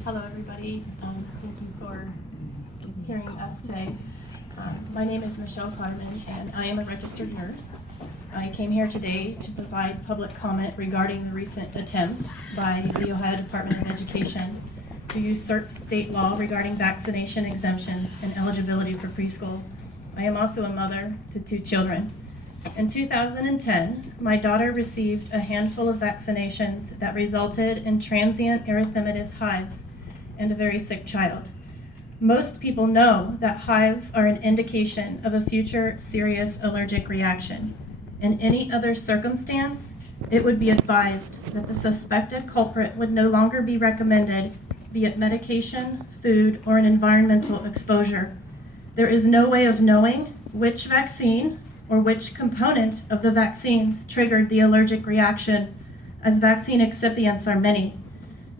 Hello, everybody. Thank you for hearing us today. My name is Michelle Cotterman, and I am a registered nurse. I came here today to provide public comment regarding the recent attempt by the Ohio Department of Education to usurp state law regarding vaccination exemptions and eligibility for preschool. I am also a mother to 2 children. In 2010, my daughter received a handful of vaccinations that resulted in transient erythematous hives and a very sick child. Most people know that hives are an indication of a future serious allergic reaction. In any other circumstance, it would be advised that the suspected culprit would no longer be recommended, be it medication, food, or an environmental exposure. There is no way of knowing which vaccine or which component of the vaccines triggered the allergic reaction, as vaccine excipients are many.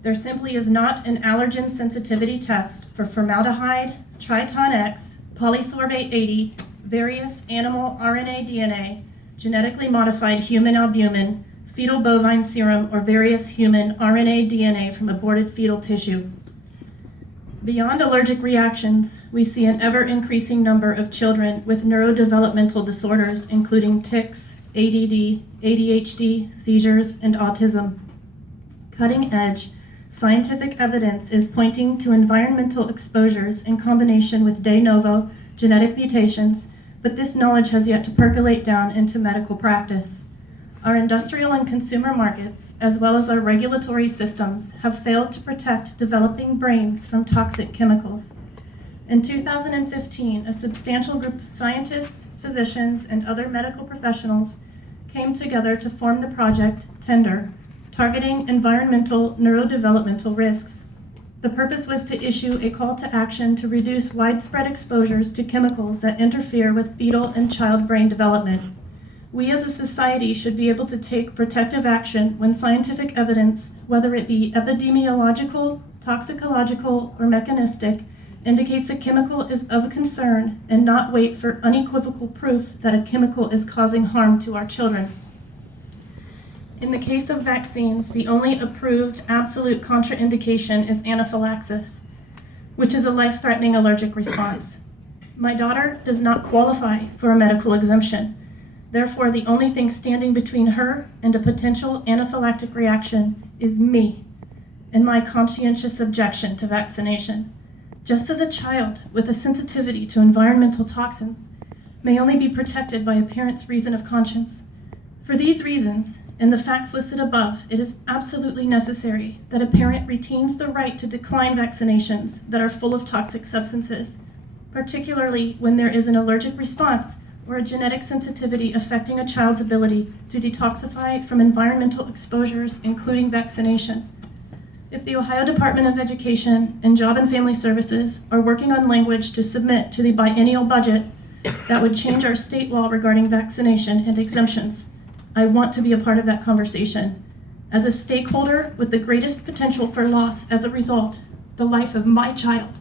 There simply is not an allergen sensitivity test for formaldehyde, Triton X, polysorbate 80, various animal RNA DNA, genetically modified human albumin, fetal bovine serum, or various human RNA DNA from aborted fetal tissue. Beyond allergic reactions, we see an ever-increasing number of children with neurodevelopmental disorders, including tics, ADD, ADHD, seizures, and autism. Cutting-edge scientific evidence is pointing to environmental exposures in combination with de novo genetic mutations, but this knowledge has yet to percolate down into medical practice. Our industrial and consumer markets, as well as our regulatory systems, have failed to protect developing brains from toxic chemicals. In 2015, a substantial group of scientists, physicians, and other medical professionals came together to form the project TENDER, targeting environmental neurodevelopmental risks. The purpose was to issue a call to action to reduce widespread exposures to chemicals that interfere with fetal and child brain development. We as a society should be able to take protective action when scientific evidence, whether it be epidemiological, toxicological, or mechanistic, indicates a chemical is of concern and not wait for unequivocal proof that a chemical is causing harm to our children. In the case of vaccines, the only approved absolute contraindication is anaphylaxis, which is a life-threatening allergic response. My daughter does not qualify for a medical exemption. Therefore, the only thing standing between her and a potential anaphylactic reaction is me and my conscientious objection to vaccination. Just as a child with a sensitivity to environmental toxins may only be protected by a parent's reason of conscience. For these reasons, and the facts listed above, it is absolutely necessary that a parent retains the right to decline vaccinations that are full of toxic substances, particularly when there is an allergic response or a genetic sensitivity affecting a child's ability to detoxify from environmental exposures, including vaccination. If the Ohio Department of Education and Job and Family Services are working on language to submit to the biennial budget that would change our state law regarding vaccination and exemptions, I want to be a part of that conversation. As a stakeholder with the greatest potential for loss as a result, the life of my child,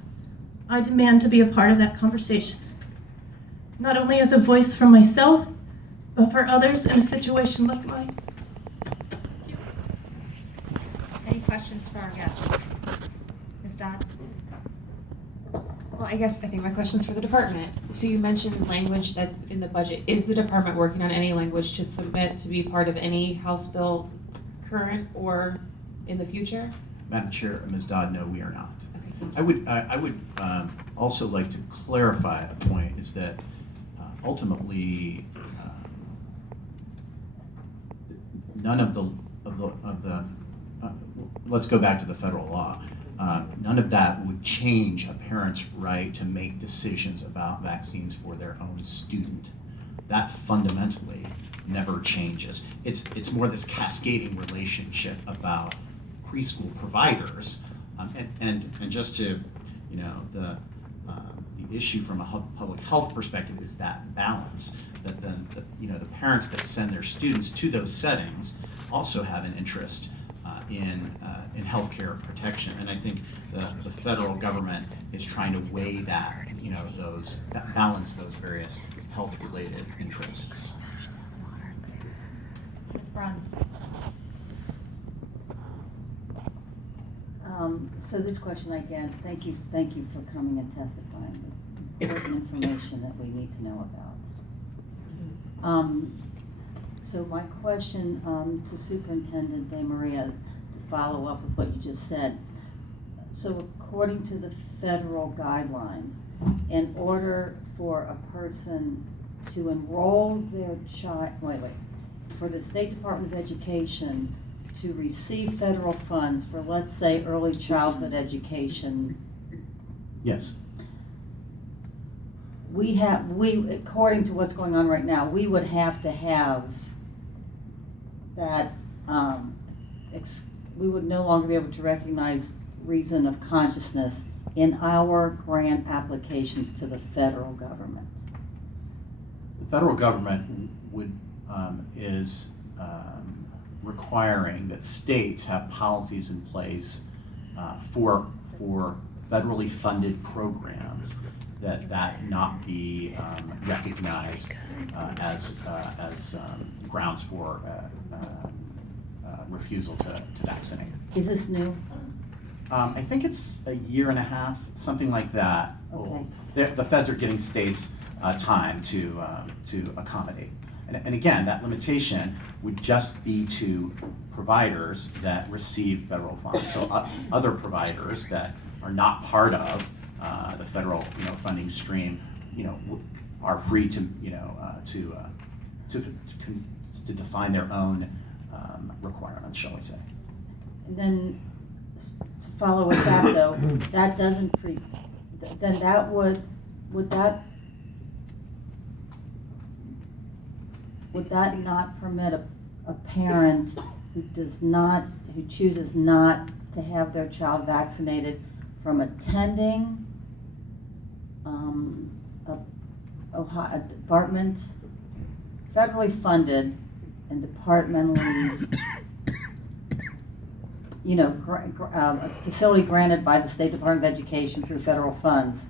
I demand to be a part of that conversation. Not only as a voice for myself, but for others in a situation like mine. Any questions for our guest? Ms. Dodd? Well, I think my question's for the department. So you mentioned language that's in the budget. Is the department working on any language to submit to be part of any House bill, current or in the future? Madam Chair, Ms. Dodd, no, we are not. Okay, thank you. I would also like to clarify a point, is that ultimately none of the let's go back to the federal law. None of that would change a parent's right to make decisions about vaccines for their own student. That fundamentally never changes. It's more this cascading relationship about preschool providers, and just to, the issue from a public health perspective is that balance, that the parents that send their students to those settings also have an interest in healthcare protection, and I think the federal government is trying to weigh that, balance those various health-related interests. Ms. Bruns? So this question again, thank you for coming and testifying. It's important information that we need to know about. So my question to Superintendent De Maria, to follow up with what you just said. So according to the federal guidelines, in order for a person to enroll their child, for the State Department of Education to receive federal funds for, let's say, early childhood education, Yes. we according to what's going on right now, we would have to have that, we would no longer be able to recognize reason of consciousness in our grant applications to the federal government. The federal government is requiring that states have policies in place for federally funded programs that not be recognized as grounds for refusal to vaccinate. Is this new? I think it's a year and a half, something like that. Okay. The feds are giving states time to accommodate. And again, that limitation would just be to providers that receive federal funds. So other providers that are not part of the federal funding stream, are free to define their own requirements, shall we say. And then to follow with that though, that doesn't then that would that not permit a parent who chooses not to have their child vaccinated from attending a department, federally funded and departmentally, a facility granted by the State Department of Education through federal funds?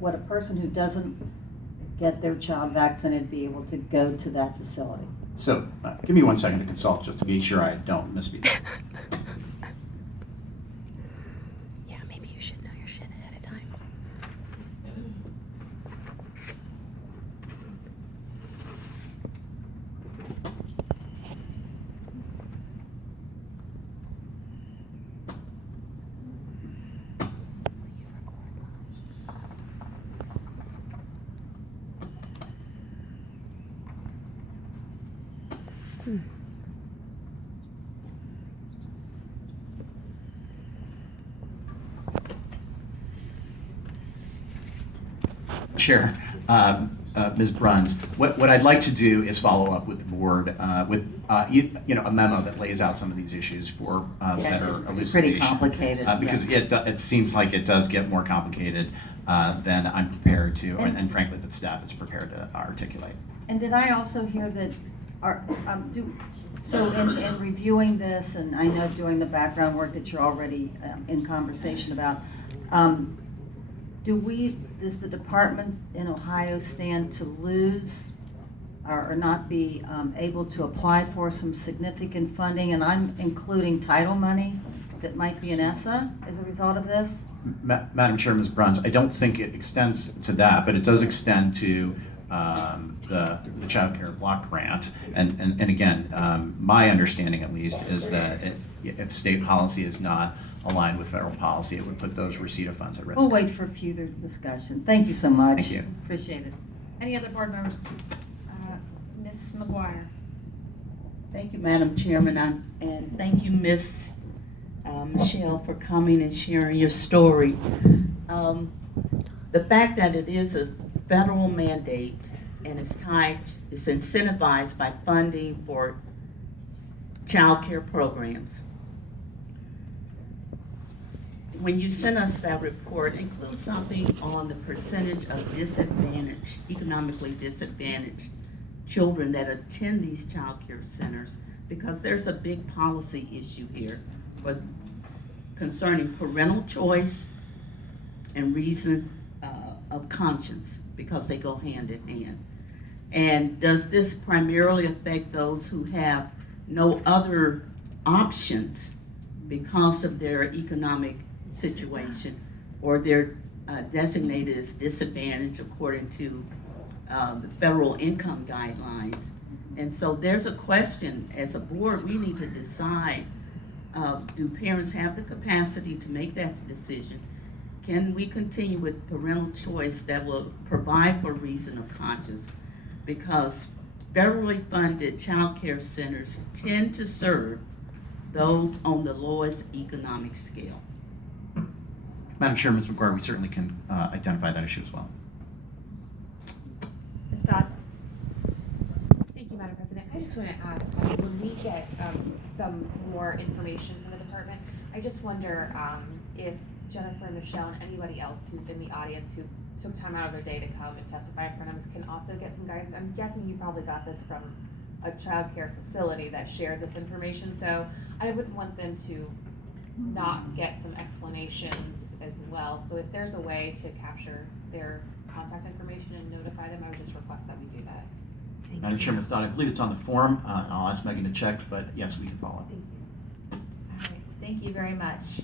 Would a person who doesn't get their child vaccinated be able to go to that facility? So give me 1 second to consult just to be sure I don't misspeak. Yeah, maybe you should know your shit ahead of time. Chair, Ms. Bruns, what I'd like to do is follow up with the board with a memo that lays out some of these issues for better It's elucidation. pretty complicated. Because it seems like it does get more complicated than I'm prepared to, and frankly, that staff is prepared to articulate. And did I also hear that so in reviewing this, and I know doing the background work that you're already in conversation about, does the department in Ohio stand to lose or not be able to apply for some significant funding? And I'm including title money that might be in ESSA as a result of this? Madam Chair, Ms. Bruns, I don't think it extends to that, but it does extend to the child care block grant. And again, my understanding at least is that if state policy is not aligned with federal policy, it would put those receipt of funds at risk. We'll wait for further discussion. Thank you so much. Thank you. Appreciate it. Any other board members? Ms. McGuire. Thank you, Madam Chairman, and thank you, Ms. Michelle, for coming and sharing your story. The fact that it is a federal mandate and it's incentivized by funding for child care programs. When you sent us that report, include something on the percentage of economically disadvantaged children that attend these child care centers, because there's a big policy issue here concerning parental choice and reason of conscience, because they go hand in hand. And does this primarily affect those who have no other options because of their economic situation, or they're designated as disadvantaged according to the federal income guidelines. And so there's a question, as a board, we need to decide, do parents have the capacity to make that decision? Can we continue with parental choice that will provide for reason of conscience? Because federally funded child care centers tend to serve those on the lowest economic scale. Madam Chair, Ms. McGuire, we certainly can identify that issue as well. Ms. Dodd? Thank you, Madam President. I just want to ask, when we get some more information from the department, I just wonder if Jennifer and Michelle and anybody else who's in the audience who took time out of their day to come and testify in front of us can also get some guidance. I'm guessing you probably got this from a child care facility that shared this information, so I wouldn't want them to not get some explanations as well. So if there's a way to capture their contact information and notify them, I would just request that we do that. Madam Chair, Ms. Dodd, I believe it's on the form. I'll ask Megan to check, but yes, we can follow up. Thank you. All right, thank you very much.